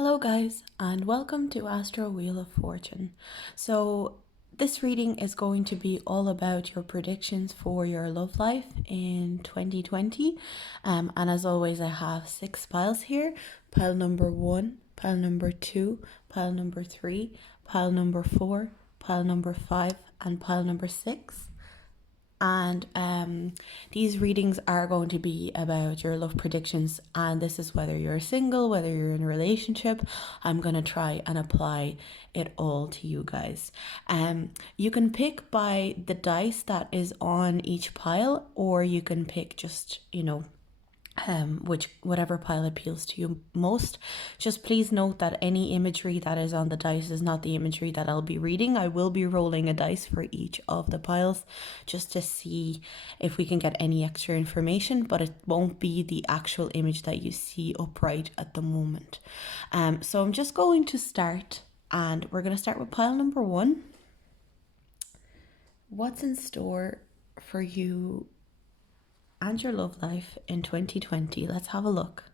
Hello, guys, and welcome to Astro Wheel of Fortune. So, this reading is going to be all about your predictions for your love life in 2020. And as always, I have 6 piles here: pile number 1, pile number 2, pile number 3, pile number 4, pile number 5, and pile number 6. And these readings are going to be about your love predictions, and this is whether you're single, whether you're in a relationship. I'm going to try and apply it all to you guys. You can pick by the dice that is on each pile, or you can pick just, whatever pile appeals to you most. Just please note that any imagery that is on the dice is not the imagery that I'll be reading. I will be rolling a dice for each of the piles just to see if we can get any extra information, but it won't be the actual image that you see upright at the moment. So I'm just going to start, and we're going to start with pile number 1. What's in store for you and your love life in 2020? Let's have a look.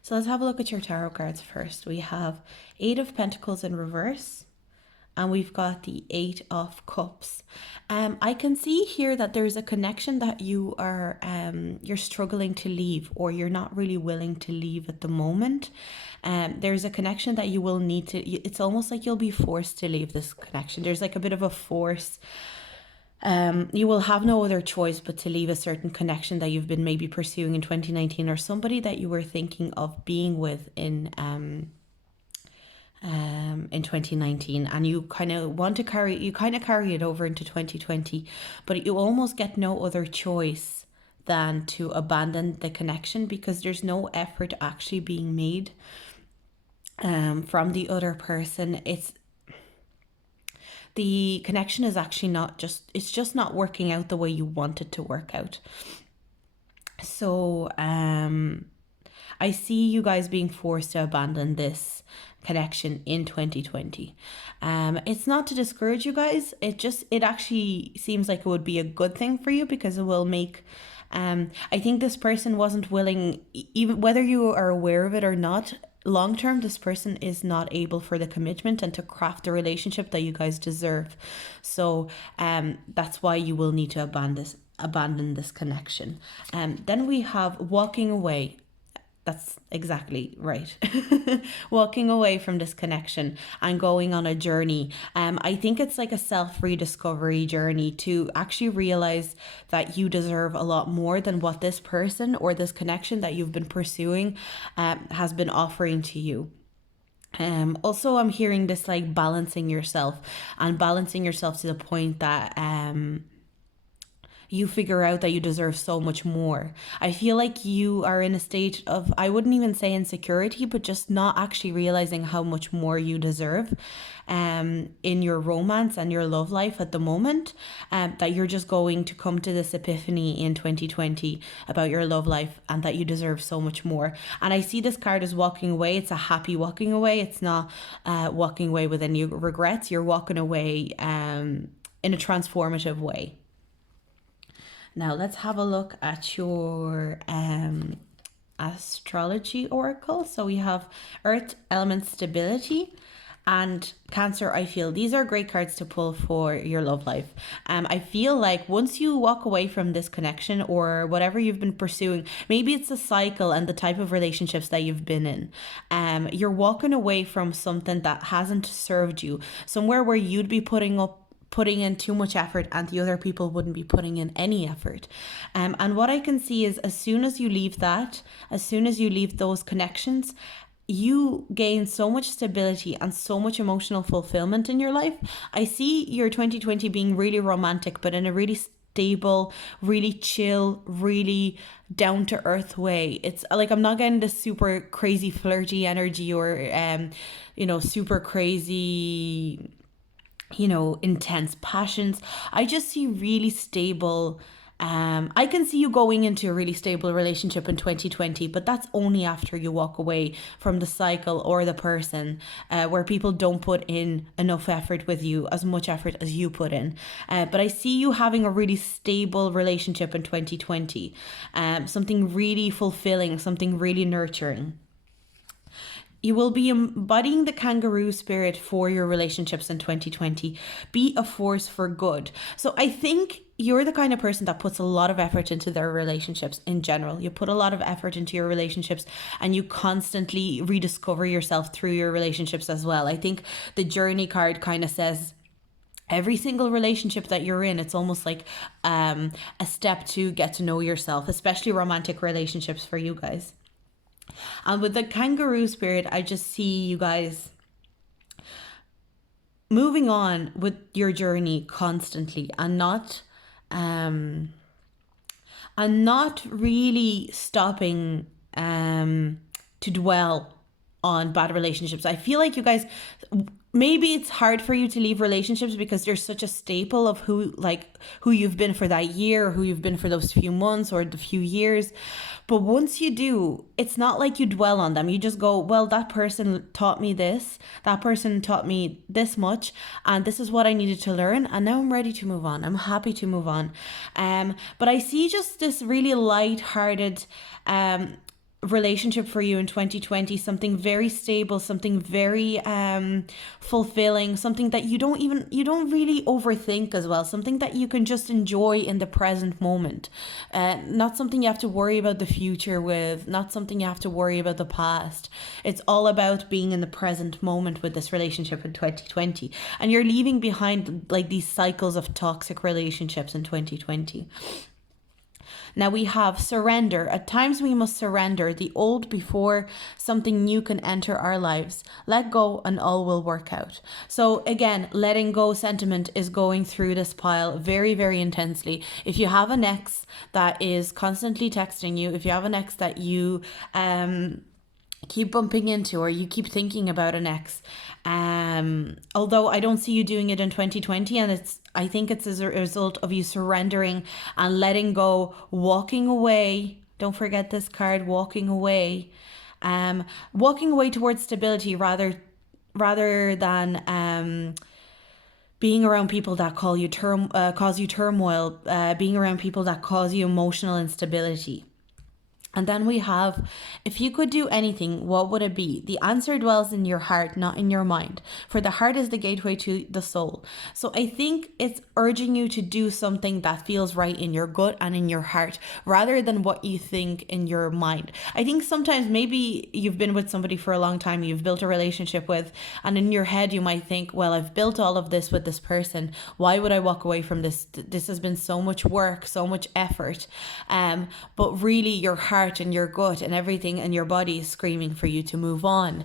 So let's have a look at your tarot cards first. We have 8 of Pentacles in reverse, and we've got the 8 of Cups. I can see here that there's a connection that you are you're struggling to leave, or you're not really willing to leave at the moment. There's a connection that you will need to, it's almost like you'll be forced to leave this connection. There's like a bit of a force. You will have no other choice but to leave a certain connection that you've been maybe pursuing in 2019, or somebody that you were thinking of being with in 2019, and you kind of want to carry it over into 2020, but you almost get no other choice than to abandon the connection, because there's no effort actually being made from the other person. The connection is actually it's just not working out the way you want it to work out. So I see you guys being forced to abandon this connection in 2020. It's not to discourage you guys. It actually seems like it would be a good thing for you, because it will make I think this person wasn't willing, even whether you are aware of it or not. Long term, this person is not able for the commitment and to craft the relationship that you guys deserve. So that's why you will need to abandon this connection. Then we have walking away. That's exactly right. Walking away from this connection and going on a journey. I think it's like a self-rediscovery journey to actually realize that you deserve a lot more than what this person or this connection that you've been pursuing has been offering to you. Also, I'm hearing this like balancing yourself to the point that you figure out that you deserve so much more. I feel like you are in a state of, I wouldn't even say insecurity, but just not actually realizing how much more you deserve in your romance and your love life at the moment, that you're just going to come to this epiphany in 2020 about your love life, and that you deserve so much more. And I see this card as walking away. It's a happy walking away. It's not walking away with any regrets. You're walking away in a transformative way. Now let's have a look at your astrology oracle. So we have Earth, Element, Stability, and Cancer. I feel these are great cards to pull for your love life. I feel like once you walk away from this connection or whatever you've been pursuing, maybe it's a cycle and the type of relationships that you've been in, you're walking away from something that hasn't served you, somewhere where you'd be putting in too much effort and the other people wouldn't be putting in any effort. And what I can see is as soon as you leave those connections, you gain so much stability and so much emotional fulfillment in your life. I see your 2020 being really romantic, but in a really stable, really chill, really down to earth way. It's like I'm not getting this super crazy flirty energy or super crazy intense passions. I just see really stable. I can see you going into a really stable relationship in 2020, but that's only after you walk away from the cycle or the person where people don't put in enough effort with you, as much effort as you put in. But I see you having a really stable relationship in 2020, something really fulfilling, something really nurturing. You will be embodying the kangaroo spirit for your relationships in 2020. Be a force for good. So I think you're the kind of person that puts a lot of effort into their relationships in general. You put a lot of effort into your relationships and you constantly rediscover yourself through your relationships as well. I think the journey card kind of says every single relationship that you're in, it's almost like a step to get to know yourself, especially romantic relationships for you guys. And with the kangaroo spirit, I just see you guys moving on with your journey constantly and not really stopping to dwell on bad relationships. I feel like you guys, maybe it's hard for you to leave relationships because they're such a staple of who you've been for that year, or who you've been for those few months or the few years. But once you do, it's not like you dwell on them. You just go, well, that person taught me this, that person taught me this much, and this is what I needed to learn, and now I'm ready to move on. I'm happy to move on. But I see just this really light-hearted relationship for you in 2020, something very stable, something very fulfilling, something that you don't really overthink as well, something that you can just enjoy in the present moment, not something you have to worry about the future with, not something you have to worry about the past. It's all about being in the present moment with this relationship in 2020, and you're leaving behind like these cycles of toxic relationships in 2020. Now we have surrender. At times we must surrender the old before something new can enter our lives. Let go and all will work out. So again, letting go sentiment is going through this pile very, very intensely. If you have an ex that is constantly texting you, if you have an ex that you keep bumping into, or you keep thinking about an ex, although I don't see you doing it in 2020, and I think it's as a result of you surrendering and letting go, walking away. Don't forget this card, walking away towards stability rather than being around people that cause you turmoil, being around people that cause you emotional instability. And then we have, if you could do anything, what would it be? The answer dwells in your heart, not in your mind. For the heart is the gateway to the soul. So I think it's urging you to do something that feels right in your gut and in your heart, rather than what you think in your mind. I think sometimes maybe you've been with somebody for a long time, you've built a relationship with, and in your head you might think, well, I've built all of this with this person. Why would I walk away from this? This has been so much work, so much effort. But really your heart and your gut and everything and your body is screaming for you to move on.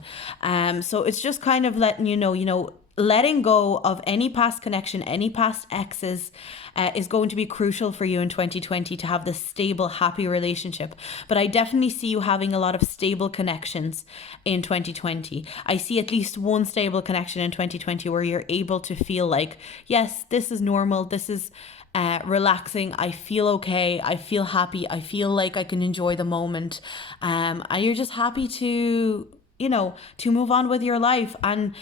So it's just kind of letting you know, letting go of any past connection, any past exes is going to be crucial for you in 2020 to have this stable, happy relationship. But I definitely see you having a lot of stable connections in 2020. I see at least one stable connection in 2020 where you're able to feel like, yes, this is normal, this is relaxing, I feel okay, I feel happy, I feel like I can enjoy the moment, and you're just happy to move on with your life, and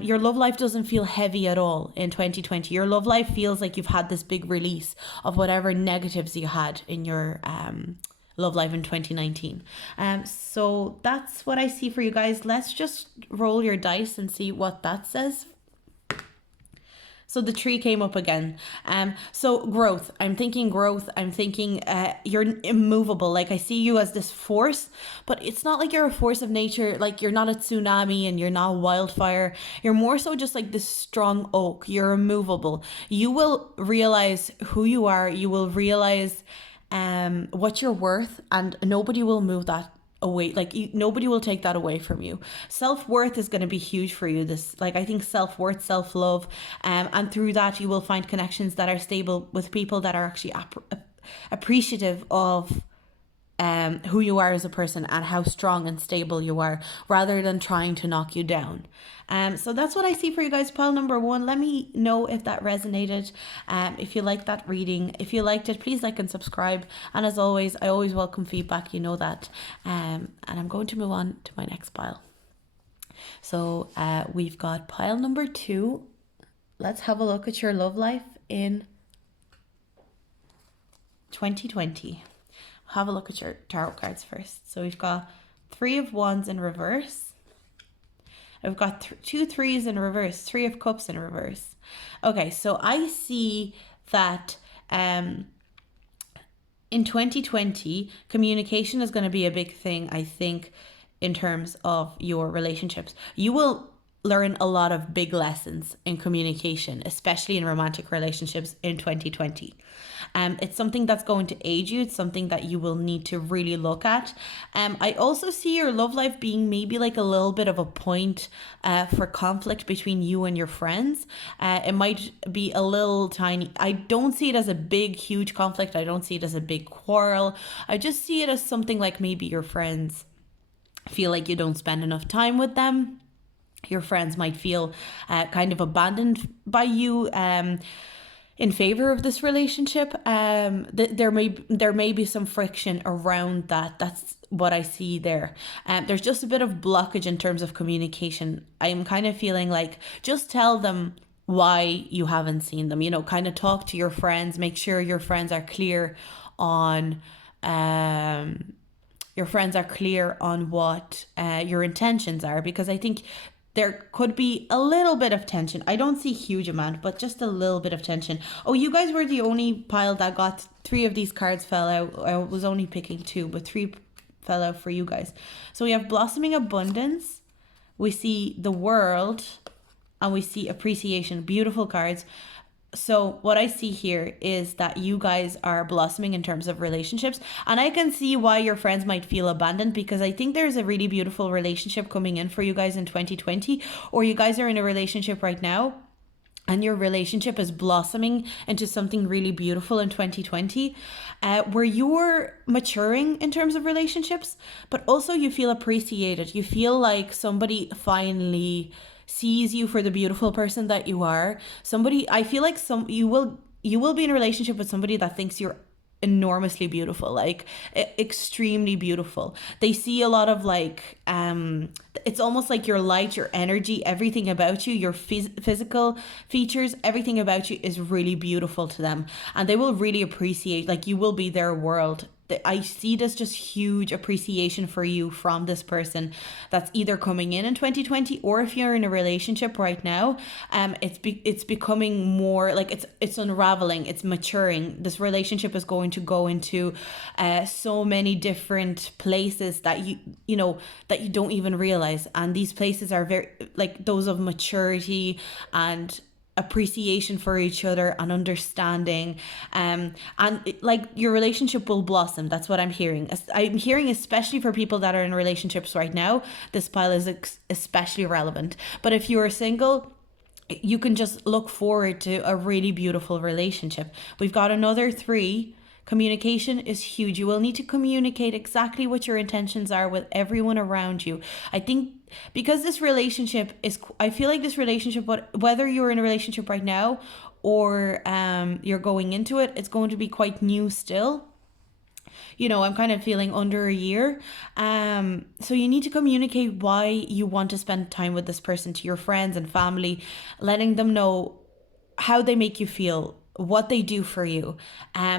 your love life doesn't feel heavy at all in 2020. Your love life feels like you've had this big release of whatever negatives you had in your love life in 2019. So that's what I see for you guys. Let's just roll your dice and see what that says. So the tree came up again. So growth. I'm thinking growth. I'm thinking you're immovable. Like I see you as this force, but it's not like you're a force of nature. Like you're not a tsunami and you're not a wildfire. You're more so just like this strong oak. You're immovable. You will realize who you are. You will realize what you're worth, and nobody will move that away. Like nobody will take that away from you. Self-worth is going to be huge for you. I think self-worth, self-love, and through that you will find connections that are stable with people that are actually appreciative of who you are as a person and how strong and stable you are, rather than trying to knock you down. So that's what I see for you guys, pile number 1. Let me know if that resonated. If you liked that reading, if you liked it, please like and subscribe. And as always, I always welcome feedback, you know that. And I'm going to move on to my next pile. So we've got pile number 2. Let's have a look at your love life in 2020. Have a look at your tarot cards first. So we've got 3 of Wands in reverse, I've got two threes in reverse, Three of Cups in reverse. Okay, so I see that in 2020, communication is going to be a big thing, I think, in terms of your relationships. You will learn a lot of big lessons in communication, especially in romantic relationships in 2020. It's something that's going to aid you. It's something that you will need to really look at. I also see your love life being maybe like a little bit of a point for conflict between you and your friends. It might be a little tiny. I don't see it as a big, huge conflict. I don't see it as a big quarrel. I just see it as something like maybe your friends feel like you don't spend enough time with them. Your friends might feel kind of abandoned by you in favor of this relationship. There may be some friction around that. That's what I see there. There's just a bit of blockage in terms of communication. I'm kind of feeling like just tell them why you haven't seen them. Kind of talk to your friends. Make sure your friends are clear on what your intentions are, because I think there could be a little bit of tension. I don't see huge amount, but just a little bit of tension. Oh, you guys were the only pile that got 3 of these cards fell out. I was only picking 2, but 3 fell out for you guys. So we have blossoming abundance, we see the world, and we see appreciation. Beautiful cards. So what I see here is that you guys are blossoming in terms of relationships, and I can see why your friends might feel abandoned, because I think there's a really beautiful relationship coming in for you guys in 2020, or you guys are in a relationship right now and your relationship is blossoming into something really beautiful in 2020, where you're maturing in terms of relationships, but also you feel appreciated. You feel like somebody finally sees you for the beautiful person that you are. I feel like you will be in a relationship with somebody that thinks you're enormously beautiful, like extremely beautiful. They see a lot of like it's almost like your light, your energy, everything about you, your physical features, everything about you is really beautiful to them, and they will really appreciate, like, you will be their world. I see this just huge appreciation for you from this person that's either coming in 2020, or if you're in a relationship right now, it's becoming more like it's unraveling, it's maturing. This relationship is going to go into so many different places that you don't even realize, and these places are very like those of maturity and appreciation for each other and understanding, and like your relationship will blossom. That's what I'm hearing. Especially for people that are in relationships right now, this pile is especially relevant. But if you are single, you can just look forward to a really beautiful relationship. We've got another 3. Communication is huge. You will need to communicate exactly what your intentions are with everyone around you. I think because I feel like this relationship, whether you're in a relationship right now or you're going into it, it's going to be quite new still. I'm kind of feeling under a year. So you need to communicate why you want to spend time with this person to your friends and family, letting them know how they make you feel, what they do for you,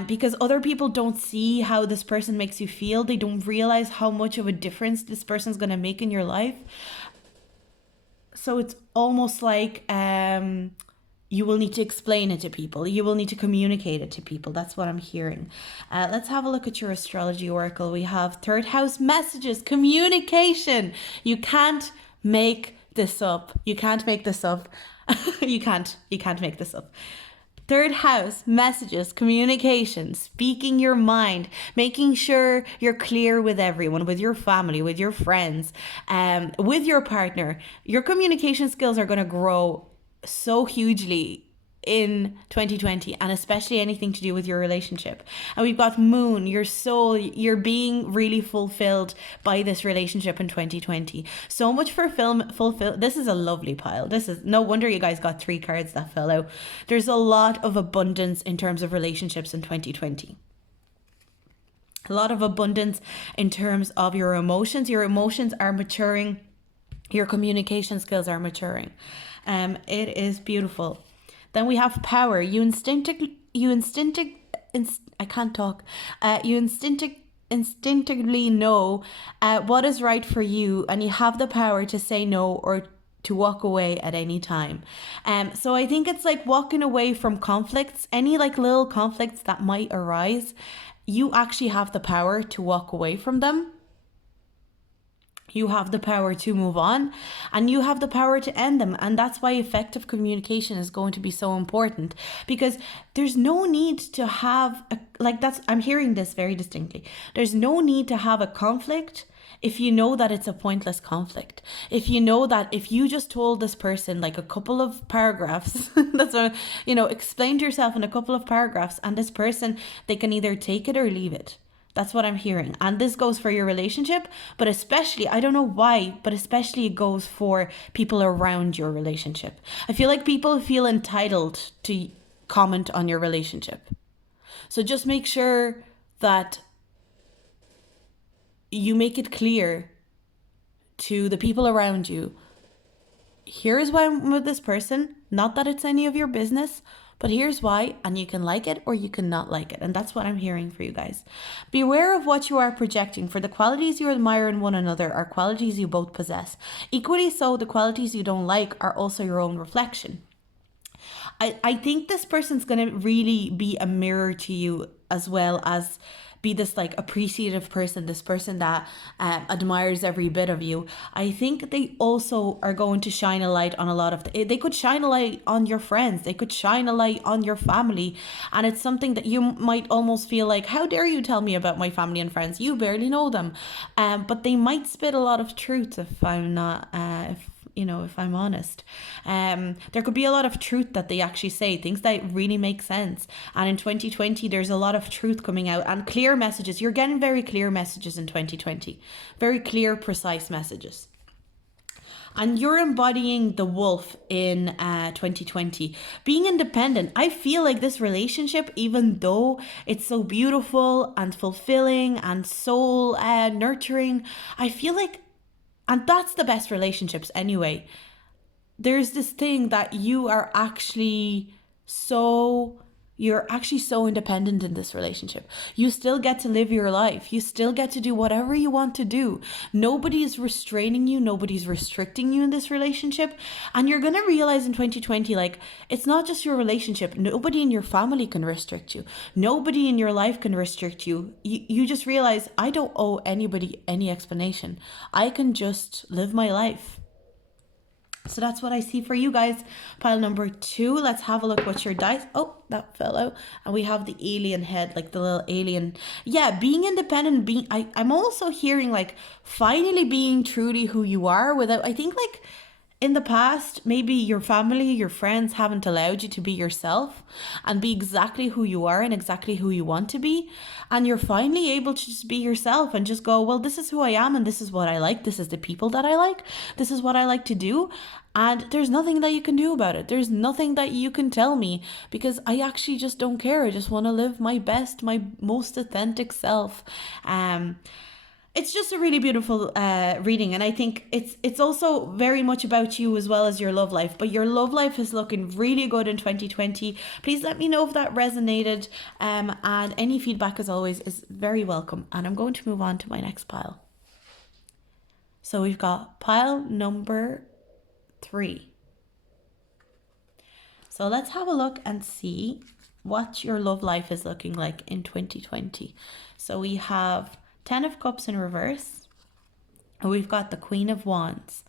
because other people don't see how this person makes you feel. They don't realize how much of a difference this person's going to make in your life. So it's almost like you will need to explain it to people. You will need to communicate it to people. That's what I'm hearing. Let's have a look at your astrology oracle. We have 3rd house messages, communication. You can't make this up. You can't make this up. You can't make this up. 3rd house messages, communication, speaking your mind, making sure you're clear with everyone, with your family, with your friends, with your partner. Your communication skills are going to grow so hugely in 2020, and especially anything to do with your relationship. And we've got moon, your soul, you're being really fulfilled by this relationship in 2020. So much for fulfill. This is a lovely pile. This is no wonder you guys got 3 cards that fell out. There's a lot of abundance in terms of relationships in 2020. A lot of abundance in terms of your emotions. Your emotions are maturing. Your communication skills are maturing. It is beautiful. Then we have power. You instinctively know what is right for you, and you have the power to say no or to walk away at any time. So I think it's like walking away from conflicts, any like little conflicts that might arise. You actually have the power to walk away from them. You have the power to move on, and you have the power to end them. And that's why effective communication is going to be so important, because there's no need to have I'm hearing this very distinctly. There's no need to have a conflict if you know that it's a pointless conflict. If you know that if you just told this person like a couple of paragraphs, that's what, explained yourself in a couple of paragraphs, and this person, they can either take it or leave it. That's what I'm hearing. And this goes for your relationship, but especially, I don't know why, but especially it goes for people around your relationship. I feel like people feel entitled to comment on your relationship. So just make sure that you make it clear to the people around you, here is why I'm with this person. Not that it's any of your business, but here's why, and you can like it or you can not like it. And that's what I'm hearing for you guys. Beware of what you are projecting, for the qualities you admire in one another are qualities you both possess. Equally so, the qualities you don't like are also your own reflection. I think this person's going to really be a mirror to you, as well as be this like appreciative person, this person that admires every bit of you. I think they also are going to shine a light on a lot of they could shine a light on your friends, they could shine a light on your family, and it's something that you might almost feel like, how dare you tell me about my family and friends, you barely know them. But they might spit a lot of truth, if I'm not if I'm honest. There could be a lot of truth that they actually say, things that really make sense. And in 2020, there's a lot of truth coming out and clear messages. You're getting very clear messages in 2020. Very clear, precise messages. And you're embodying the wolf in 2020. Being independent. I feel like this relationship, even though it's so beautiful and fulfilling and soul nurturing, I feel like, and that's the best relationships anyway, there's this thing that you're actually so independent in this relationship. You still get to live your life. You still get to do whatever you want to do. Nobody is restraining you. Nobody's restricting you in this relationship. And you're going to realize in 2020, like, it's not just your relationship. Nobody in your family can restrict you. Nobody in your life can restrict you. You just realize, I don't owe anybody any explanation. I can just live my life. So that's what I see for you guys. Pile number 2. Let's have a look what your dice. Oh, that fell out. And we have the alien head, like the little alien. Yeah, being independent. I'm also hearing like finally being truly who you are without, I think like in the past, maybe your family, your friends haven't allowed you to be yourself and be exactly who you are and exactly who you want to be. And you're finally able to just be yourself and just go, well, this is who I am and this is what I like. This is the people that I like. This is what I like to do. And there's nothing that you can do about it. There's nothing that you can tell me, because I actually just don't care. I just want to live my best, my most authentic self. It's just a really beautiful reading, and I think it's also very much about you as well as your love life. But your love life is looking really good in 2020. Please let me know if that resonated, and any feedback, as always, is very welcome. And I'm going to move on to my next pile. So we've got pile number 3. So let's have a look and see what your love life is looking like in 2020. So we have 10 of Cups in reverse, and we've got the Queen of Wands.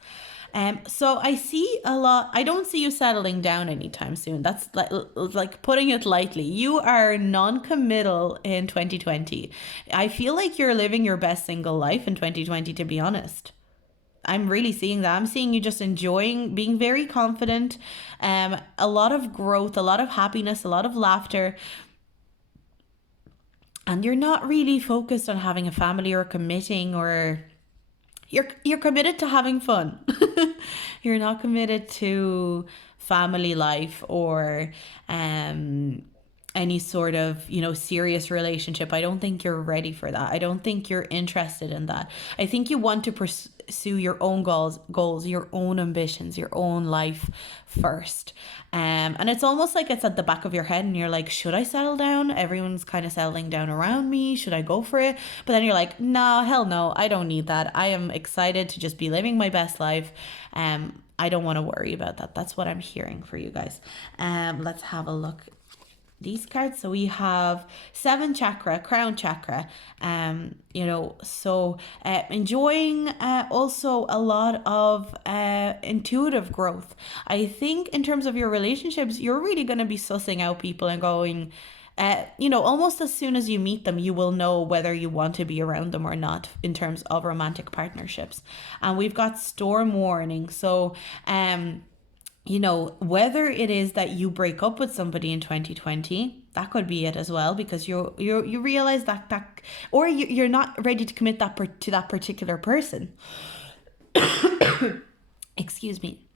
So I see a lot. I don't see you settling down anytime soon. That's like putting it lightly. You are non-committal in 2020. I feel like you're living your best single life in 2020, to be honest. I'm really seeing that. I'm seeing you just enjoying being very confident, a lot of growth, a lot of happiness, a lot of laughter. And you're not really focused on having a family or committing, or you're committed to having fun. You're not committed to family life or any sort of, serious relationship. I don't think you're ready for that. I don't think you're interested in that. I think you want to pursue your own goals, your own ambitions, your own life first. And it's almost like it's at the back of your head and you're like, should I settle down? Everyone's kind of settling down around me. Should I go for it? But then you're like, no, hell no, I don't need that. I am excited to just be living my best life. I don't want to worry about that. That's what I'm hearing for you guys. Let's have a look these cards. So we have 7 chakra, crown chakra, enjoying also a lot of intuitive growth. I think in terms of your relationships, you're really going to be sussing out people and going, almost as soon as you meet them, you will know whether you want to be around them or not in terms of romantic partnerships. And we've got storm warning. So, whether it is that you break up with somebody in 2020, that could be it as well, because you realize that or you're not ready to commit to that particular person. Excuse me.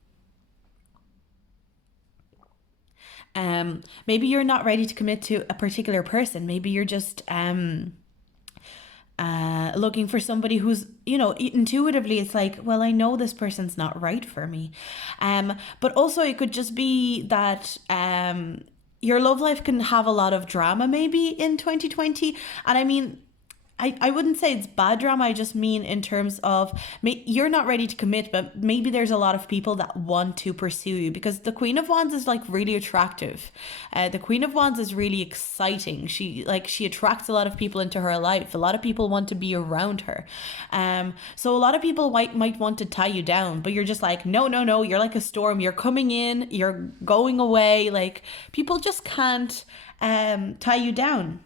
Maybe you're not ready to commit to a particular person. Maybe you're just looking for somebody who's, intuitively it's like, well, I know this person's not right for me. But also it could just be that your love life can have a lot of drama maybe in 2020. And I mean, I wouldn't say it's bad drama. I just mean in terms of you're not ready to commit, but maybe there's a lot of people that want to pursue you, because the Queen of Wands is like really attractive. The Queen of Wands is really exciting. She attracts a lot of people into her life. A lot of people want to be around her. So a lot of people might want to tie you down, but you're just like, no, you're like a storm. You're coming in, you're going away. Like, people just can't tie you down.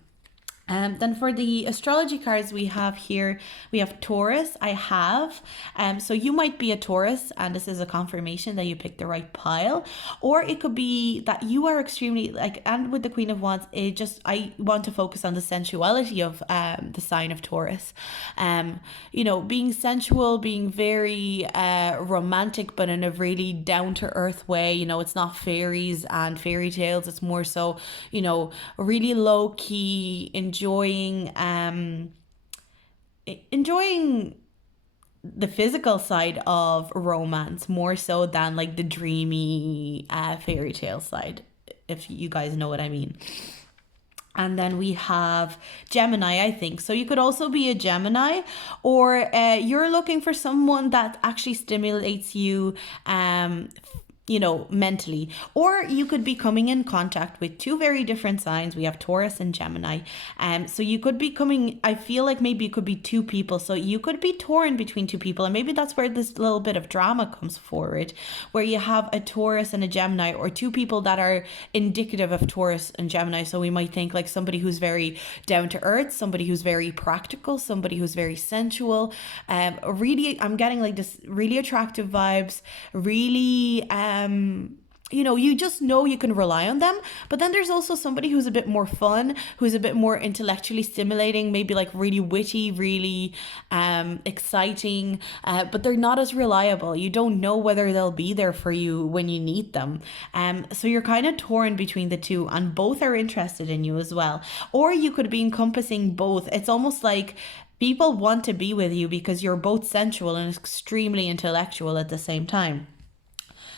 Then for the astrology cards we have here, we have Taurus. So you might be a Taurus, and this is a confirmation that you picked the right pile, or it could be that you are extremely and with the Queen of Wands, I want to focus on the sensuality of the sign of Taurus. Being sensual, being very romantic, but in a really down to earth way. It's not fairies and fairy tales. It's more so, really low key, enjoying the physical side of romance more so than like the dreamy fairy tale side, if you guys know what I mean. And then we have Gemini, I think. So you could also be a Gemini, or you're looking for someone that actually stimulates you mentally. Or you could be coming in contact with 2 very different signs. We have Taurus and Gemini. So you could be I feel like maybe it could be 2 people. So you could be torn between 2 people. And maybe that's where this little bit of drama comes forward, where you have a Taurus and a Gemini, or 2 people that are indicative of Taurus and Gemini. So we might think like somebody who's very down to earth, somebody who's very practical, somebody who's very sensual. Really, I'm getting like this really attractive vibes, really you just know you can rely on them. But then there's also somebody who's a bit more fun, who's a bit more intellectually stimulating, maybe like really witty, really exciting, but they're not as reliable. You don't know whether they'll be there for you when you need them. So you're kind of torn between the 2, and both are interested in you as well. Or you could be encompassing both. It's almost like people want to be with you because you're both sensual and extremely intellectual at the same time.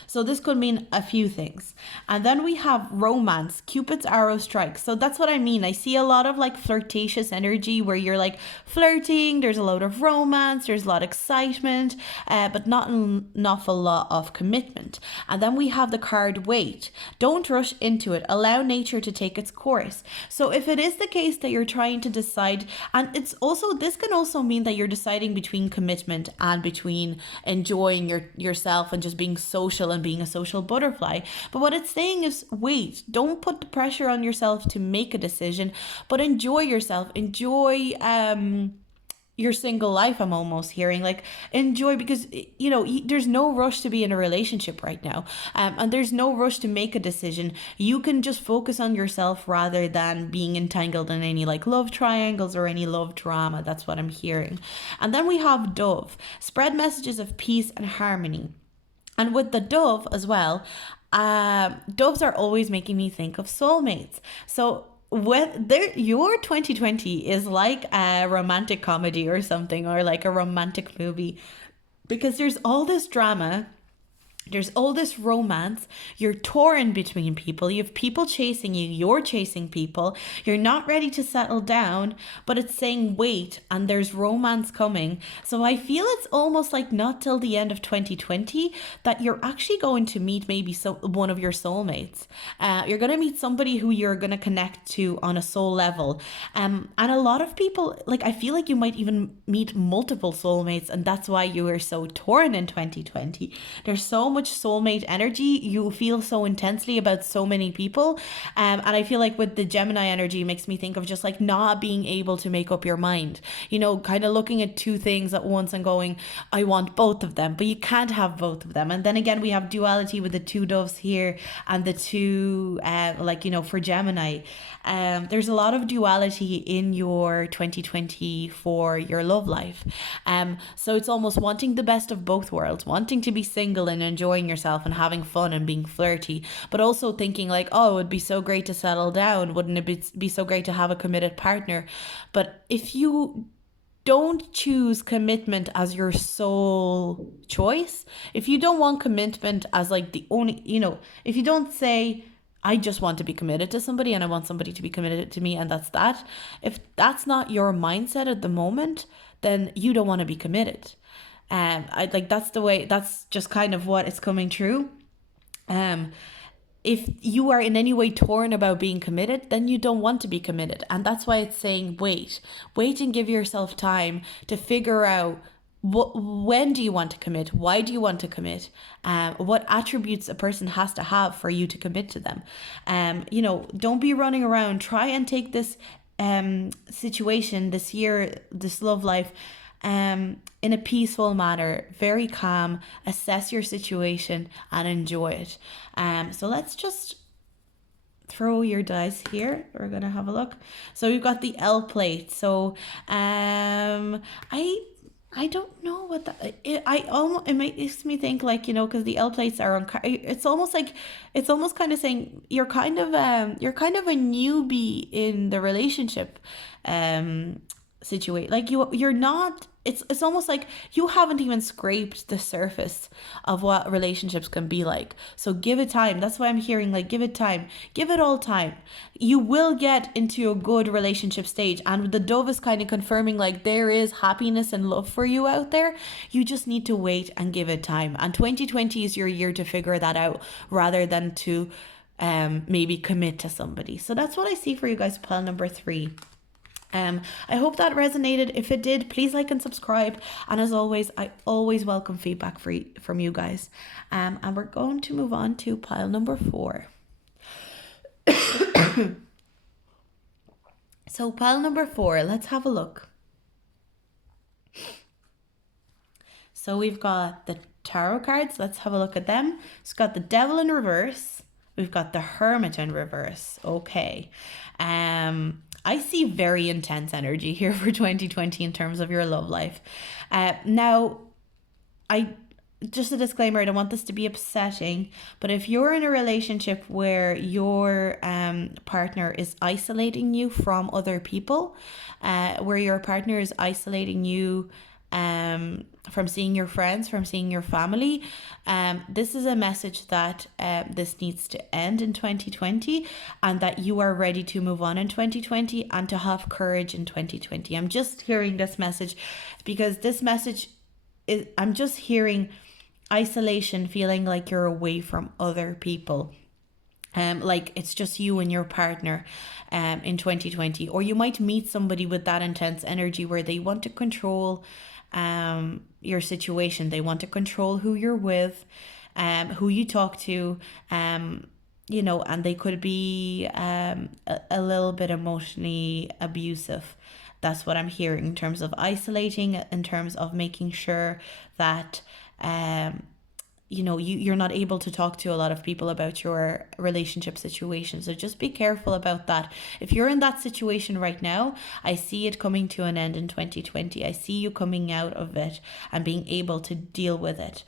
So this could mean a few things. And then we have romance, Cupid's arrow strikes. So that's what I mean. I see a lot of like flirtatious energy where you're like flirting. There's a lot of romance. There's a lot of excitement, but not an awful lot of commitment. And then we have the card wait. Don't rush into it. Allow nature to take its course. So if it is the case that you're trying to decide, and this can also mean that you're deciding between commitment and between enjoying yourself and just being social and being a social butterfly. But what it's saying is wait, don't put the pressure on yourself to make a decision, but enjoy yourself, enjoy your single life. I'm almost hearing like enjoy, because there's no rush to be in a relationship right now, and there's no rush to make a decision. You can just focus on yourself rather than being entangled in any like love triangles or any love drama. That's what I'm hearing. And then we have Dove, spread messages of peace and harmony. And with the Dove as well, Doves are always making me think of soulmates. So when your 2020 is like a romantic comedy or something, or like a romantic movie, because there's all this drama, there's all this romance. You're torn between people. You have people chasing you. You're chasing people. You're not ready to settle down, but it's saying wait, and there's romance coming. So I feel it's almost like not till the end of 2020 that you're actually going to meet maybe one of your soulmates. You're going to meet somebody who you're going to connect to on a soul level. And a lot of people, like, I feel like you might even meet multiple soulmates, and that's why you are so torn in 2020. There's so much soulmate energy. You feel so intensely about so many people. And I feel like with the Gemini energy, makes me think of just like not being able to make up your mind, kind of looking at two things at once and going, I want both of them, but you can't have both of them. And then again, we have duality with the two doves here and the two, for Gemini. There's a lot of duality in your 2020 for your love life. So it's almost wanting the best of both worlds, wanting to be single and enjoying yourself and having fun and being flirty, but also thinking like, oh, it would be so great to settle down. Wouldn't it be so great to have a committed partner? But if you don't choose commitment as your sole choice, if you don't want commitment as like the only, if you don't say, I just want to be committed to somebody and I want somebody to be committed to me, and that's that. If that's not your mindset at the moment, then you don't want to be committed. That's just kind of what is coming true. If you are in any way torn about being committed, then you don't want to be committed. And that's why it's saying wait and give yourself time to figure out when do you want to commit? Why do you want to commit? What attributes a person has to have for you to commit to them? Don't be running around. Try and take this situation, this year, this love life, in a peaceful manner, very calm. Assess your situation and enjoy it. So let's just throw your dice here. We're gonna have a look. So we've got the L plate. So I don't know what that. It makes me think like, because the L plates are on. It's almost kind of saying you're kind of a newbie in the relationship situation. Like you're not. It's almost like you haven't even scraped the surface of what relationships can be like. So give it time. That's why I'm hearing like give it time. Give it all time. You will get into a good relationship stage. And the dove is kind of confirming like there is happiness and love for you out there. You just need to wait and give it time. And 2020 is your year to figure that out rather than to maybe commit to somebody. So that's what I see for you guys, pile number 3. I hope that resonated. If it did, please like and subscribe. And as always, I always welcome feedback from you guys. And we're going to move on to pile number 4. So pile number 4, let's have a look. So we've got the tarot cards. Let's have a look at them. It's got the Devil in reverse. We've got the Hermit in reverse. Okay. I see very intense energy here for 2020 in terms of your love life. Now, just a disclaimer, I don't want this to be upsetting, but if you're in a relationship where your partner is isolating you from other people, where your partner is isolating you from seeing your friends, from seeing your family, this is a message that this needs to end in 2020 and that you are ready to move on in 2020 and to have courage in 2020. I'm just hearing this message because this message is, I'm just hearing isolation, feeling like you're away from other people. Like it's just you and your partner in 2020. Or you might meet somebody with that intense energy where they want to control your situation. They want to control who you're with, who you talk to, and they could be a little bit emotionally abusive. That's what I'm hearing in terms of isolating, in terms of making sure that you're not able to talk to a lot of people about your relationship situation. So just be careful about that. If you're in that situation right now, I see it coming to an end in 2020. I see you coming out of it and being able to deal with it.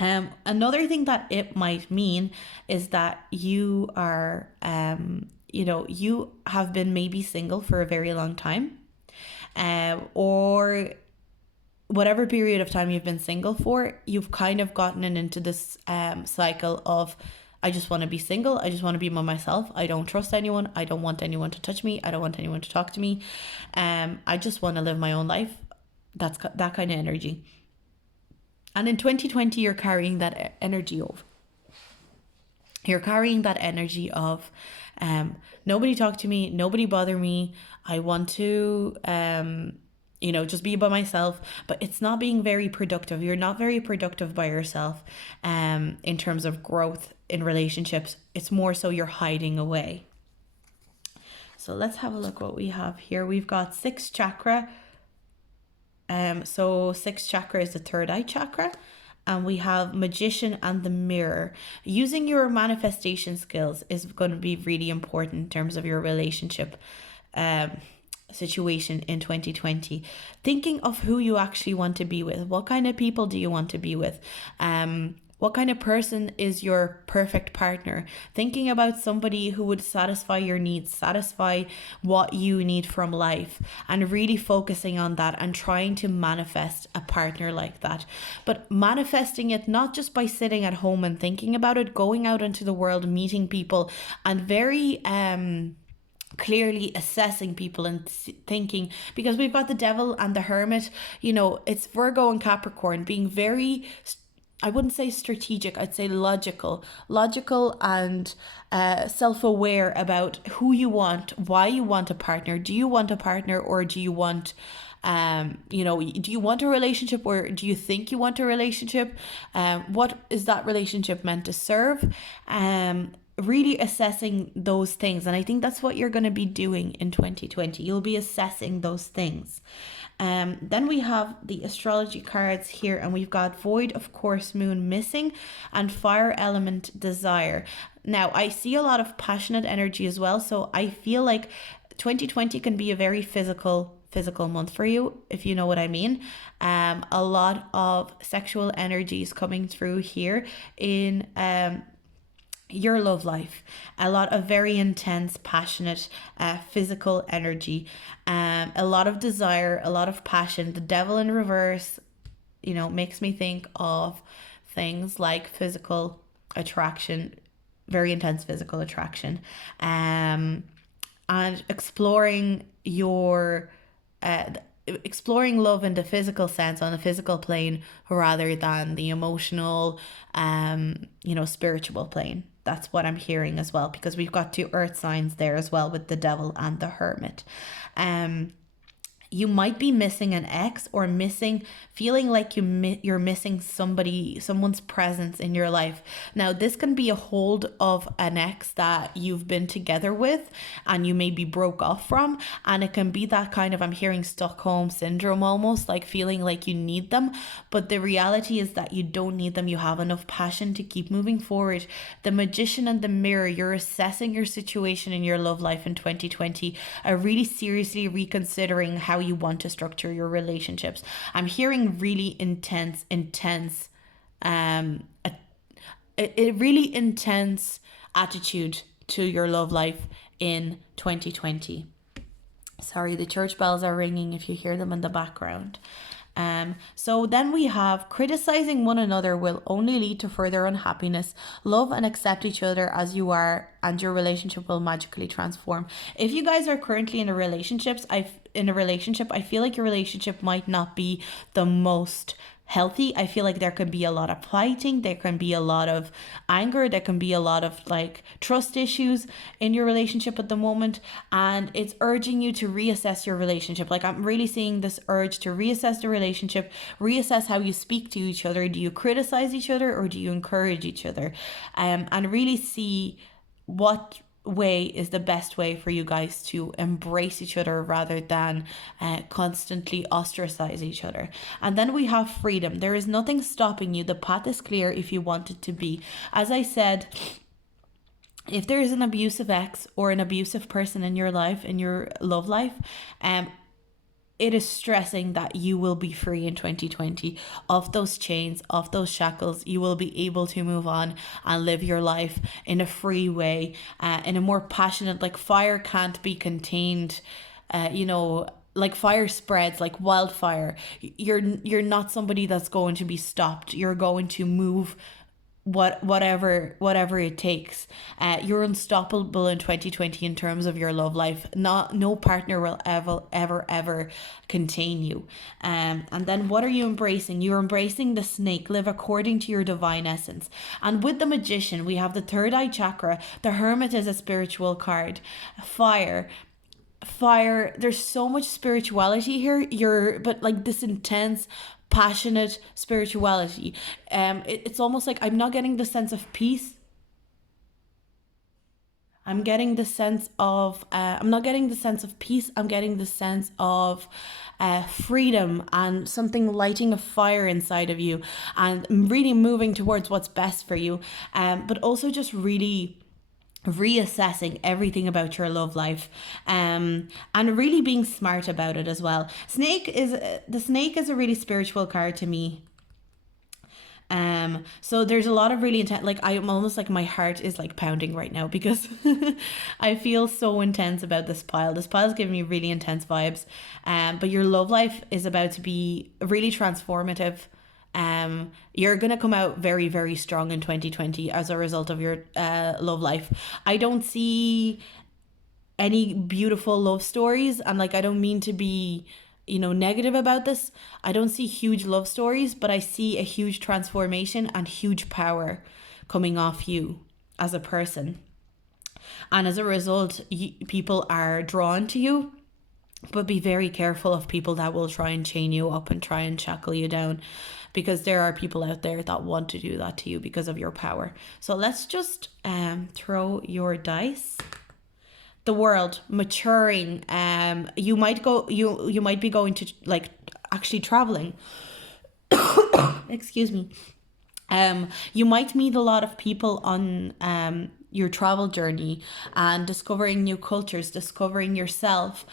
Another thing that it might mean is that you are, you have been maybe single for a very long time, or whatever period of time you've been single for, you've kind of gotten into this cycle of, I just want to be single. I just want to be by myself. I don't trust anyone. I don't want anyone to touch me. I don't want anyone to talk to me. I just want to live my own life. That's that kind of energy. And in 2020, you're carrying that energy of. You're carrying that energy of, nobody talk to me, nobody bother me. I want to, just be by myself. But it's not being very productive. You're not very productive by yourself, in terms of growth in relationships. It's more so you're hiding away. So let's have a look what we have here. We've got sixth chakra. So sixth chakra is the third eye chakra. And we have magician and the mirror. Using your manifestation skills is going to be really important in terms of your relationship situation in 2020. Thinking of who you actually want to be with. What kind of people do you want to be with? What kind of person is your perfect partner? Thinking about somebody who would satisfy your needs, satisfy what you need from life, and really focusing on that and trying to manifest a partner like that. But manifesting it not just by sitting at home and thinking about it, going out into the world, meeting people, and very clearly assessing people and thinking, because we've got the devil and the hermit, it's Virgo and Capricorn being very, I wouldn't say strategic, I'd say logical and self-aware about who you want, why you want a partner. Do you want a partner, or do you want, do you want a relationship, or do you think you want a relationship? What is that relationship meant to serve? Really assessing those things. And I think that's what you're going to be doing in 2020. You'll be assessing those things. Then we have the astrology cards here, and we've got void of course, moon missing, and fire element desire. Now I see a lot of passionate energy as well, so I feel like 2020 can be a very physical month for you, if you know what I mean. A lot of sexual energies coming through here in your love life. A lot of very intense, passionate, physical energy, a lot of desire, a lot of passion. The devil in reverse, makes me think of things like physical attraction, very intense physical attraction, and exploring exploring love in the physical sense, on the physical plane, rather than the emotional, spiritual plane. That's what I'm hearing as well, because we've got two earth signs there as well with the devil and the hermit. You might be missing an ex, or feeling like you're missing someone's presence in your life. Now, this can be a hold of an ex that you've been together with and you maybe broke off from. And it can be that kind of, I'm hearing Stockholm syndrome almost, like feeling like you need them. But the reality is that you don't need them. You have enough passion to keep moving forward. The magician and the mirror, you're assessing your situation in your love life in 2020, are really seriously reconsidering how you want to structure your relationships. I'm hearing really intense a really intense attitude to your love life in 2020. Sorry, the church bells are ringing if you hear them in the background. So then we have criticizing one another will only lead to further unhappiness. Love and accept each other as you are, and your relationship will magically transform. If you guys are currently in a relationship, I feel like your relationship might not be the most healthy. I feel like there can be a lot of fighting, there can be a lot of anger, there can be a lot of trust issues in your relationship at the moment, and it's urging you to reassess your relationship. I'm really seeing this urge to reassess the relationship, reassess how you speak to each other. Do you criticize each other, or do you encourage each other? And really see what way is the best way for you guys to embrace each other, rather than constantly ostracize each other. And then we have freedom. There is nothing stopping you. The path is clear if you want it to be. As I said, if there is an abusive ex or an abusive person in your life, in your love life, it is stressing that you will be free in 2020 of those chains, of those shackles. You will be able to move on and live your life in a free way, in a more passionate, like fire can't be contained, like fire spreads like wildfire. You're not somebody that's going to be stopped. You're going to move whatever it takes. You're unstoppable in 2020 in terms of your love life. No partner will ever contain you. And then what are you embracing? You're embracing the snake. Live according to your divine essence. And with the magician, we have the third eye chakra. The hermit is a spiritual card. Fire, there's so much spirituality here. But like this intense, passionate spirituality. It's almost like I'm not getting the sense of peace. I'm getting the sense of I'm not getting the sense of peace. I'm getting the sense of freedom and something lighting a fire inside of you and really moving towards what's best for you. But also just really reassessing everything about your love life, and really being smart about it as well. The snake is a really spiritual card to me. So there's a lot of really intense, like I'm almost like my heart is like pounding right now because I feel so intense about this pile. This pile is giving me really intense vibes. But your love life is about to be really transformative. You're gonna come out very, very strong in 2020 as a result of your love life. I don't see any beautiful love stories, and like I don't mean to be negative about this. I don't see huge love stories, but I see a huge transformation and huge power coming off you as a person. And as a result, people are drawn to you. But be very careful of people that will try and chain you up and try and shackle you down, because there are people out there that want to do that to you because of your power. So let's just throw your dice. The world, maturing. You might be going to like actually traveling. Excuse me. You might meet a lot of people on your travel journey and discovering new cultures, discovering yourself.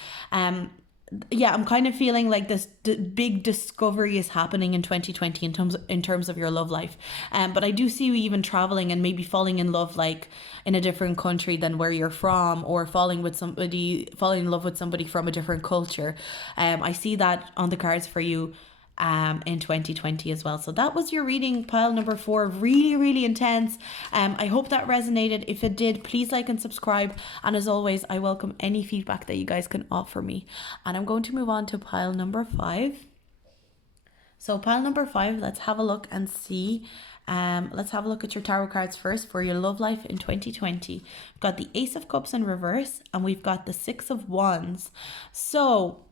Yeah, I'm kind of feeling like this big discovery is happening in 2020 in terms of your love life. But I do see you even traveling and maybe falling in love like in a different country than where you're from, or falling in love with somebody from a different culture. I see that on the cards for you in 2020 as well. So that was your reading, pile number 4. Really, really intense. I hope that resonated. If it did, please like and subscribe. And as always, I welcome any feedback that you guys can offer me. And I'm going to move on to pile number 5. So pile number 5, let's have a look and see. Let's have a look at your tarot cards first for your love life in 2020. We've got the Ace of Cups in reverse, and we've got the Six of Wands. So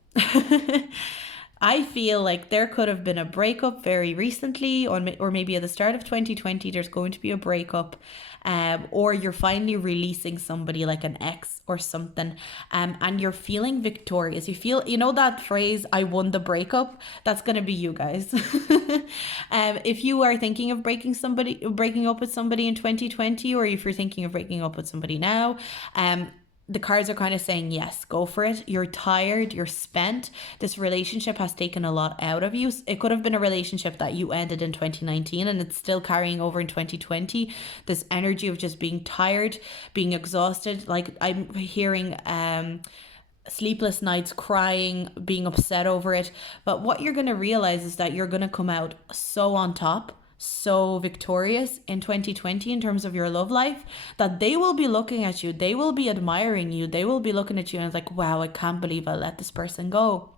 I feel like there could have been a breakup very recently, or maybe at the start of 2020 there's going to be a breakup, or you're finally releasing somebody like an ex or something, and you're feeling victorious. You know that phrase, I won the breakup? That's going to be you guys. If you are thinking of breaking up with somebody in 2020, or if you're thinking of breaking up with somebody now, the cards are kind of saying, yes, go for it. You're tired, you're spent. This relationship has taken a lot out of you. It could have been a relationship that you ended in 2019 and it's still carrying over in 2020. This energy of just being tired, being exhausted. Like I'm hearing sleepless nights, crying, being upset over it. But what you're going to realize is that you're going to come out so on top, so victorious in 2020 in terms of your love life, that they will be looking at you, they will be admiring you, they will be looking at you and it's like, wow, I can't believe I let this person go.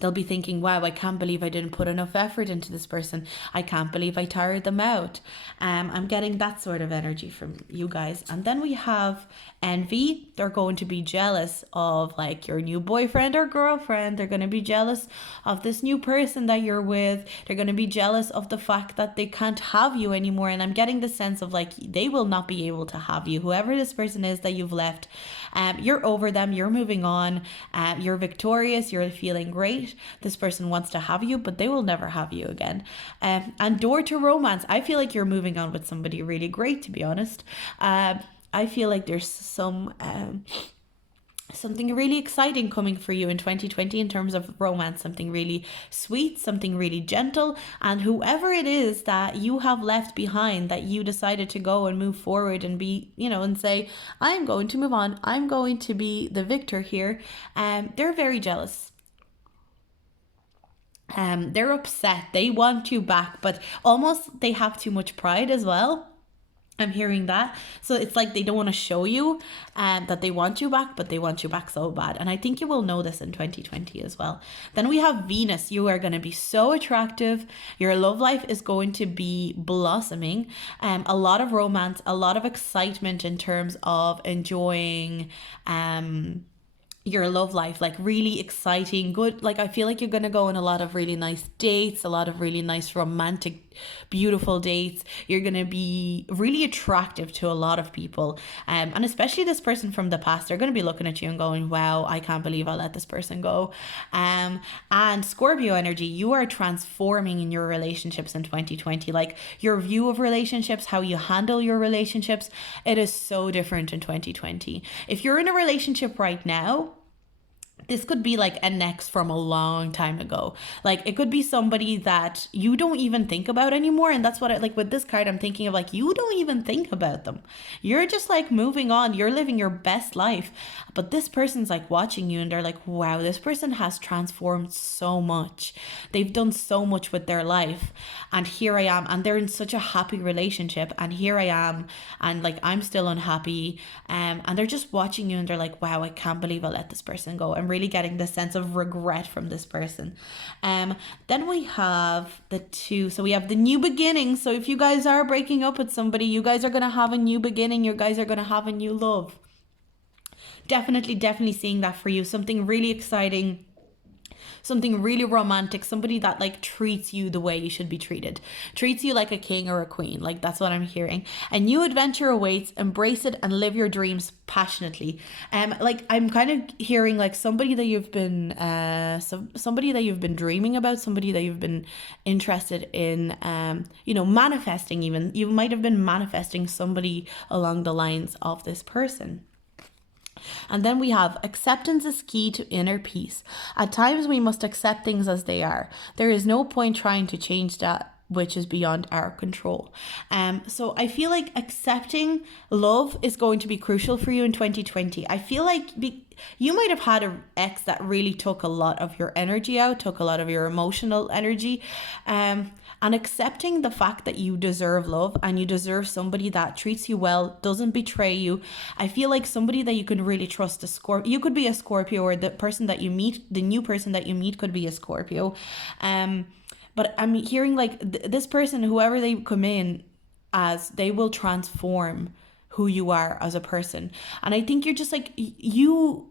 They'll be thinking, wow, I can't believe I didn't put enough effort into this person. I can't believe I tired them out. I'm getting that sort of energy from you guys. And then we have envy. They're going to be jealous of like your new boyfriend or girlfriend. They're going to be jealous of this new person that you're with. They're going to be jealous of the fact that they can't have you anymore. And I'm getting the sense of like they will not be able to have you. Whoever this person is that you've left, you're over them. You're moving on. You're victorious. You're feeling great. This person wants to have you, but they will never have you again. And door to romance. I feel like you're moving on with somebody really great, to be honest. I feel like there's some something really exciting coming for you in 2020 in terms of romance, something really sweet, something really gentle. And whoever it is that you have left behind, that you decided to go and move forward and be, and say, I'm going to move on, I'm going to be the victor here, they're very jealous. They're upset, they want you back, but almost they have too much pride as well. I'm hearing that. So it's like they don't want to show you that they want you back, but they want you back so bad. And I think you will know this in 2020 as well. Then we have Venus. You are going to be so attractive. Your love life is going to be blossoming. A lot of romance, a lot of excitement in terms of enjoying your love life, like really exciting, good. Like I feel like you're going to go on a lot of really nice dates, a lot of really nice romantic, beautiful dates. You're going to be really attractive to a lot of people, and especially this person from the past. They're going to be looking at you and going, wow, I can't believe I let this person go. And Scorpio energy, you are transforming in your relationships in 2020. Like your view of relationships, how you handle your relationships, it is so different in 2020. If you're in a relationship right now, this could be like an ex from a long time ago. Like it could be somebody that you don't even think about anymore. And that's what I like with this card. I'm thinking of like, you don't even think about them. You're just like moving on. You're living your best life. But this person's like watching you and they're like, wow, this person has transformed so much. They've done so much with their life. And here I am. And they're in such a happy relationship. And here I am. And like, I'm still unhappy. And they're just watching you and they're like, wow, I can't believe I let this person go. I'm really getting this sense of regret from this person. Then we have the two. So we have the new beginning. So if you guys are breaking up with somebody, you guys are going to have a new beginning. You guys are going to have a new love. Definitely seeing that for you. Something really exciting, something really romantic, somebody that like treats you the way you should be treated, treats you like a king or a queen. Like that's what I'm hearing. A new adventure awaits. Embrace it and live your dreams passionately. Like I'm kind of hearing like somebody that you've been somebody that you've been dreaming about, somebody that you've been interested in, manifesting. Even you might have been manifesting somebody along the lines of this person. And then we have acceptance is key to inner peace. At times we must accept things as they are. There is no point trying to change that which is beyond our control. So I feel like accepting love is going to be crucial for you in 2020. I feel like you might have had an ex that really took a lot of your energy out, took a lot of your emotional energy. And accepting the fact that you deserve love and you deserve somebody that treats you well, doesn't betray you. I feel like somebody that you can really trust, you could be a Scorpio, or the person that you meet, the new person that you meet could be a Scorpio. But I'm hearing like this person, whoever they come in as, they will transform who you are as a person. And I think you're just like, you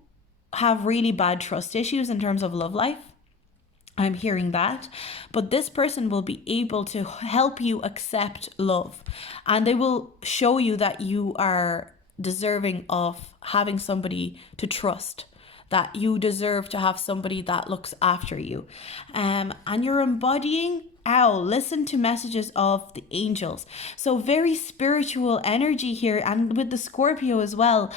have really bad trust issues in terms of love life. I'm hearing that. But this person will be able to help you accept love. And they will show you that you are deserving of having somebody to trust, that you deserve to have somebody that looks after you. And you're embodying, listen to messages of the angels. So very spiritual energy here. And with the Scorpio as well,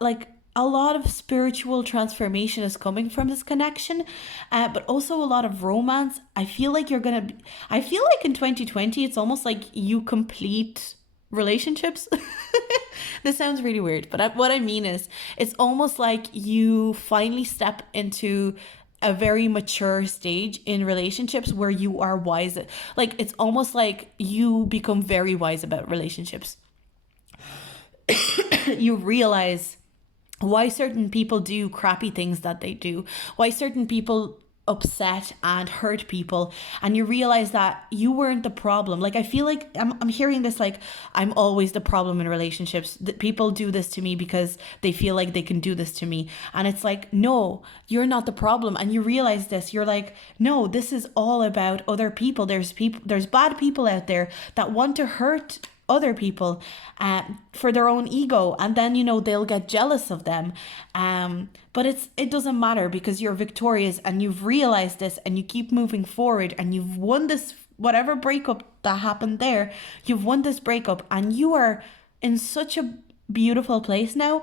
like a lot of spiritual transformation is coming from this connection, but also a lot of romance. I feel like I feel like in 2020, it's almost like you complete relationships. This sounds really weird, but what I mean is it's almost like you finally step into a very mature stage in relationships where you are wise. Like it's almost like you become very wise about relationships. You realize why certain people do crappy things that they do, why certain people upset and hurt people, and you realize that you weren't the problem. Like I feel like I'm hearing this like I'm always the problem in relationships, that people do this to me because they feel like they can do this to me. And it's like, no, you're not the problem. And you realize this, you're like, no, this is all about other people. There's bad people out there that want to hurt other people for their own ego, and then they'll get jealous of them, but it doesn't matter, because you're victorious and you've realized this and you keep moving forward, and you've won this, whatever breakup that happened there, you've won this breakup, and you are in such a beautiful place now.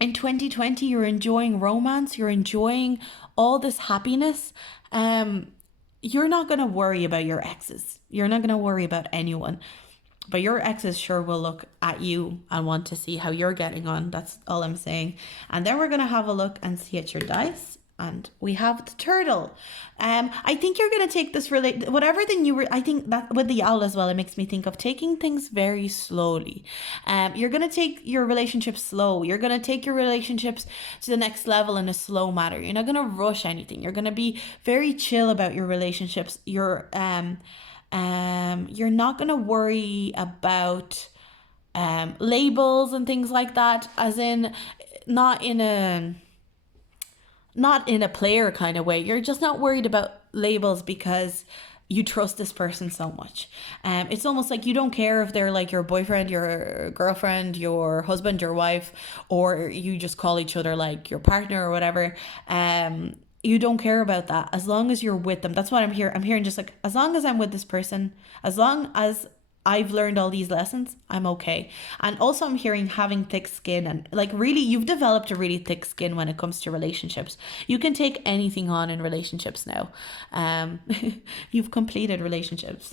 in 2020 you're enjoying romance, you're enjoying all this happiness. You're not going to worry about your exes, you're not going to worry about anyone, but your exes sure will look at you and want to see how you're getting on. That's all I'm saying. And then we're going to have a look and see at your dice. And we have the turtle. I think you're going to take this whatever thing you were, I think that with the owl as well, it makes me think of taking things very slowly. You're going to take your relationships slow. You're going to take your relationships to the next level in a slow manner. You're not going to rush anything. You're going to be very chill about your relationships. You're not going to worry about labels and things like that, as in not in a player kind of way. You're just not worried about labels because you trust this person so much. It's almost like you don't care if they're like your boyfriend, your girlfriend, your husband, your wife, or you just call each other like your partner or whatever. You don't care about that as long as you're with them. That's what I'm here. I'm hearing just like, as long as I'm with this person, as long as I've learned all these lessons, I'm okay. And also I'm hearing having thick skin, and like really you've developed a really thick skin when it comes to relationships. You can take anything on in relationships now. You've completed relationships.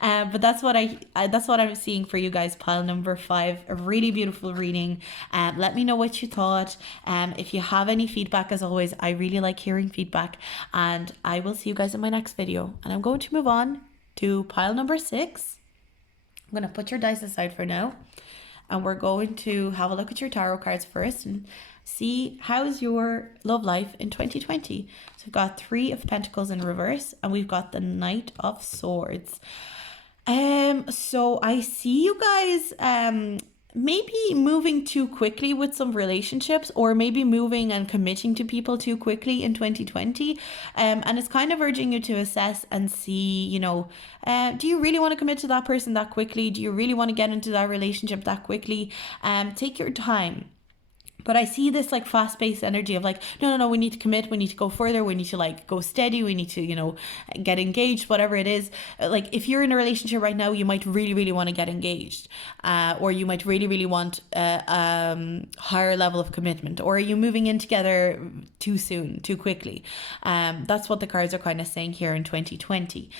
But that's what I'm seeing for you guys. Pile number 5, a really beautiful reading. Let me know what you thought. If you have any feedback, as always, I really like hearing feedback, and I will see you guys in my next video. And I'm going to move on to pile number 6. I'm going to put your dice aside for now, and we're going to have a look at your tarot cards first and see how's your love life in 2020. So we've got 3 of Pentacles in reverse, and we've got the Knight of Swords. So I see you guys maybe moving too quickly with some relationships, or maybe moving and committing to people too quickly in 2020. And it's kind of urging you to assess and see, you know, do you really want to commit to that person that quickly? Do you really want to get into that relationship that quickly? Take your time. But I see this like fast-paced energy of like, no, we need to commit, we need to go further, we need to like go steady, we need to, you know, get engaged, whatever it is. Like if you're in a relationship right now, you might really, really want to get engaged, or you might really, really want a higher level of commitment, or are you moving in together too soon, too quickly? That's what the cards are kind of saying here in 2020.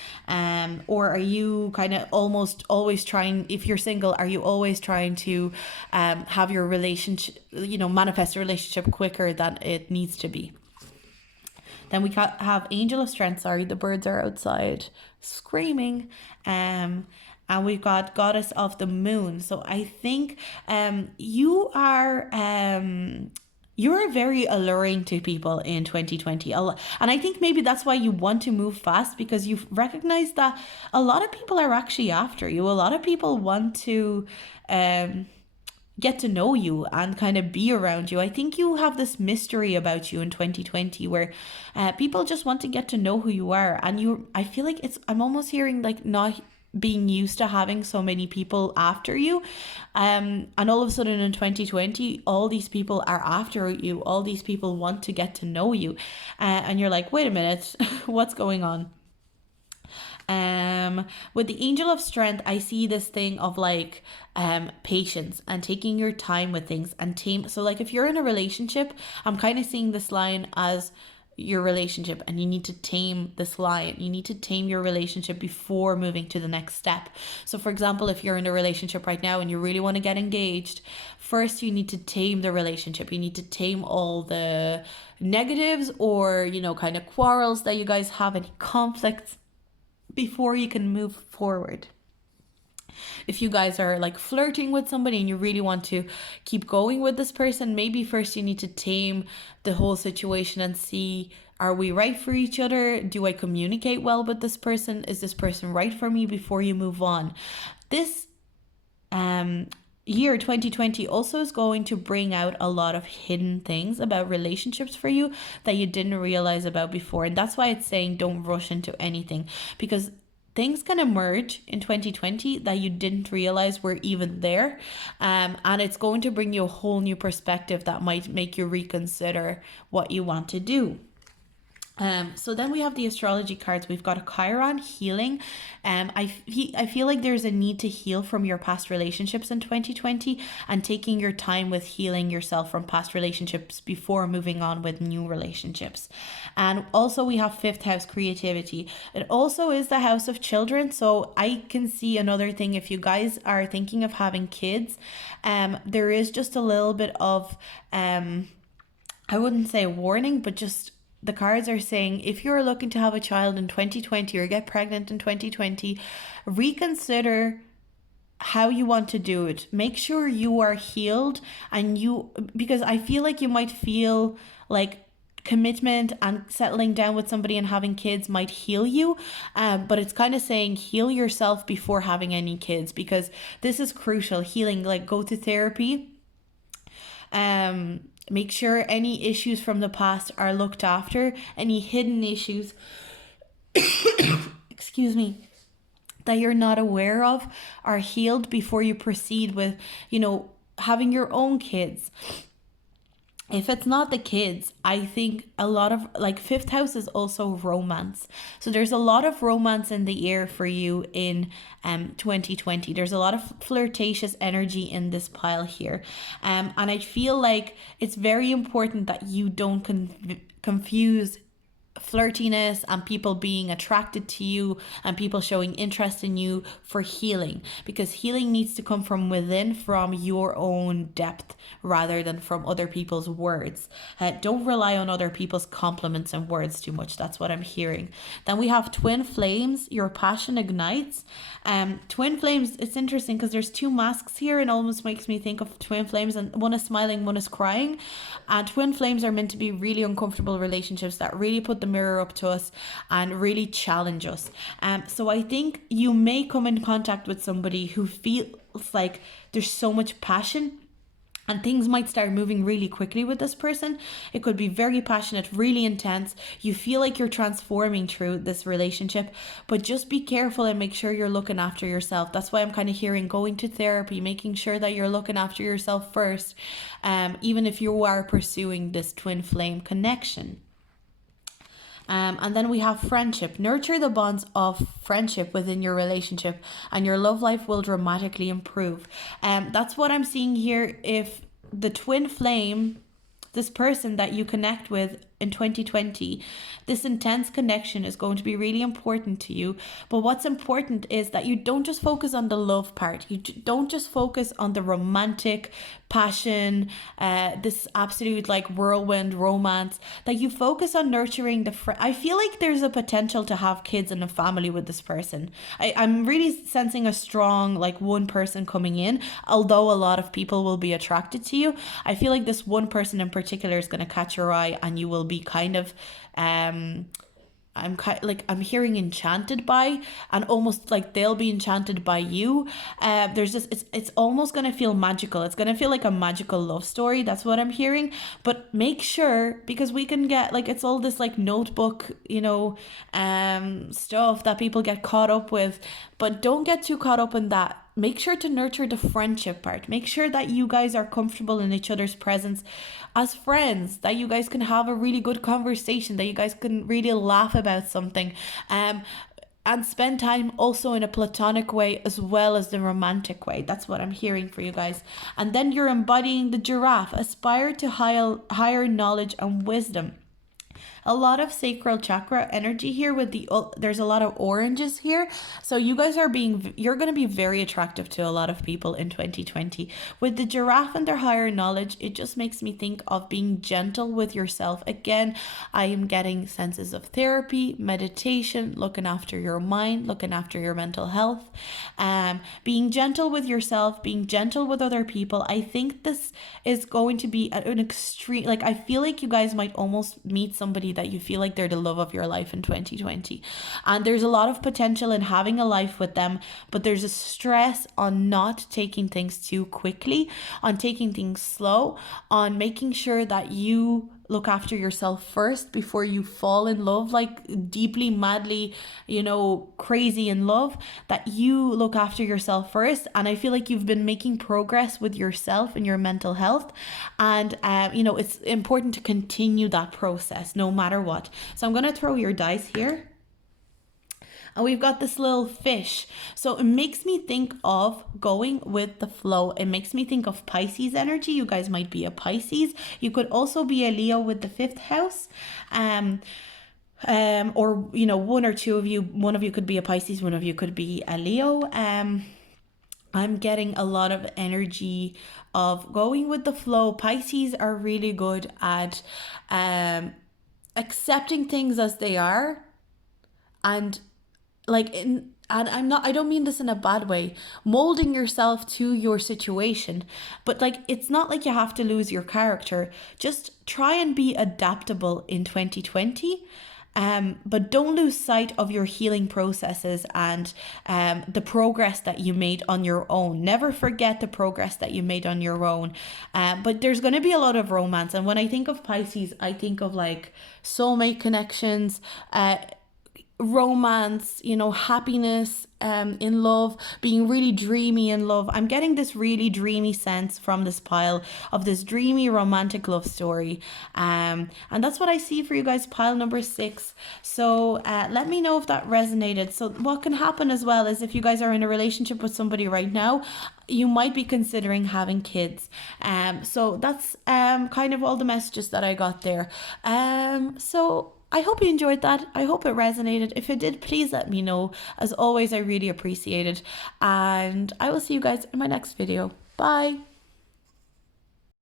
Or are you kind of almost always trying, if you're single, are you always trying to have your relationship, you know, manifest a relationship quicker than it needs to be? Then we have Angel of Strength. Sorry, the birds are outside screaming. And we've got Goddess of the Moon. So I think you are you're very alluring to people in 2020. And I think maybe that's why you want to move fast, because you've recognized that a lot of people are actually after you. A lot of people want to get to know you and kind of be around you. I think you have this mystery about you in 2020 where people just want to get to know who you are. And I feel like I'm almost hearing like not being used to having so many people after you. And all of a sudden in 2020, all these people are after you. All these people want to get to know you. And you're like, wait a minute, what's going on? With the Angel of Strength, I see this thing of like patience and taking your time with things and tame. So like if you're in a relationship, I'm kind of seeing this line as your relationship, and you need to tame this lion. You need to tame your relationship before moving to the next step. So for example, if you're in a relationship right now and you really want to get engaged, first you need to tame the relationship. You need to tame all the negatives or, you know, kind of quarrels that you guys have, any conflicts, before you can move forward. If you guys are like flirting with somebody and you really want to keep going with this person, maybe first you need to tame the whole situation and see, are we right for each other? Do I communicate well with this person? Is this person right for me, before you move on? This year 2020 also is going to bring out a lot of hidden things about relationships for you that you didn't realize about before. And that's why it's saying don't rush into anything, because things can emerge in 2020 that you didn't realize were even there. And it's going to bring you a whole new perspective that might make you reconsider what you want to do. So then we have the astrology cards. We've got a Chiron, healing. I feel like there's a need to heal from your past relationships in 2020 and taking your time with healing yourself from past relationships before moving on with new relationships. And also we have fifth house, creativity. It also is the house of children. So I can see another thing, if you guys are thinking of having kids, there is just a little bit of I wouldn't say warning, but just the cards are saying if you're looking to have a child in 2020 or get pregnant in 2020, reconsider how you want to do it. Make sure you are healed, and because I feel like you might feel like commitment and settling down with somebody and having kids might heal you, but it's kind of saying heal yourself before having any kids, because this is crucial. Healing, like go to therapy. Make sure any issues from the past are looked after. Any hidden issues, excuse me, that you're not aware of are healed before you proceed with, having your own kids. If it's not the kids, I think a lot of, like, fifth house is also romance. So there's a lot of romance in the air for you in 2020. There's a lot of flirtatious energy in this pile here. And I feel like it's very important that you don't confuse flirtiness and people being attracted to you and people showing interest in you for healing, because healing needs to come from within, from your own depth, rather than from other people's words. Don't rely on other people's compliments and words too much. That's what I'm hearing. Then we have twin flames. Your passion ignites. Twin flames, it's interesting because there's two masks here, and almost makes me think of twin flames, and one is smiling, one is crying. And twin flames are meant to be really uncomfortable relationships that really put the mirror up to us and really challenge us. So I think you may come in contact with somebody who feels like there's so much passion, and things might start moving really quickly with this person. It could be very passionate, really intense. You feel like you're transforming through this relationship, but just be careful and make sure you're looking after yourself. That's why I'm kind of hearing going to therapy, making sure that you're looking after yourself first, even if you are pursuing this twin flame connection. And then we have friendship. Nurture the bonds of friendship within your relationship, and your love life will dramatically improve. That's what I'm seeing here. If the twin flame, this person that you connect with in 2020, this intense connection is going to be really important to you. But what's important is that you don't just focus on the love part. You don't just focus on the romantic passion, this absolute like whirlwind romance, that you focus on nurturing I feel like there's a potential to have kids and a family with this person. I'm really sensing a strong like one person coming in, although a lot of people will be attracted to you. I feel like this one person in particular is going to catch your eye, and you will be kind of I'm hearing enchanted by, and almost like they'll be enchanted by you. There's just it's almost gonna feel magical. It's gonna feel like a magical love story. That's what I'm hearing. But make sure, because we can get like, it's all this like notebook, stuff that people get caught up with. But don't get too caught up in that. Make sure to nurture the friendship part. Make sure that you guys are comfortable in each other's presence as friends, that you guys can have a really good conversation, that you guys can really laugh about something, and spend time also in a platonic way as well as the romantic way. That's what I'm hearing for you guys. And then you're embodying the giraffe. Aspire to higher knowledge and wisdom. A lot of sacral chakra energy here with there's a lot of oranges here. So you guys you're going to be very attractive to a lot of people in 2020. With the giraffe and their higher knowledge, it just makes me think of being gentle with yourself. Again, I am getting senses of therapy, meditation, looking after your mind, looking after your mental health, being gentle with yourself, being gentle with other people. I think this is going to be an extreme, like I feel like you guys might almost meet somebody that you feel like they're the love of your life in 2020, and there's a lot of potential in having a life with them, but there's a stress on not taking things too quickly, on taking things slow, on making sure that you look after yourself first before you fall in love, like deeply, madly, crazy in love, that you look after yourself first. And I feel like you've been making progress with yourself and your mental health. And, it's important to continue that process no matter what. So I'm going to throw your dice here. And we've got this little fish. So it makes me think of going with the flow. It makes me think of Pisces energy. You guys might be a Pisces. You could also be a Leo with the 5th house. Or one or two of you, one of you could be a Pisces, one of you could be a Leo. I'm getting a lot of energy of going with the flow. Pisces are really good at accepting things as they are, and and I don't mean this in a bad way, molding yourself to your situation, but like, it's not like you have to lose your character. Just try and be adaptable in 2020. But don't lose sight of your healing processes and the progress that you made on your own. Never forget the progress that you made on your own. But there's going to be a lot of romance. And when I think of Pisces, I think of like soulmate connections, romance, happiness, in love, being really dreamy in love. I'm getting this really dreamy sense from this pile of this dreamy romantic love story. And that's what I see for you guys, pile number 6. So let me know if that resonated. So what can happen as well is, if you guys are in a relationship with somebody right now, you might be considering having kids. So that's kind of all the messages that I got there. So I hope you enjoyed that. I hope it resonated. If it did, please let me know. As always, I really appreciate it. And I will see you guys in my next video. Bye.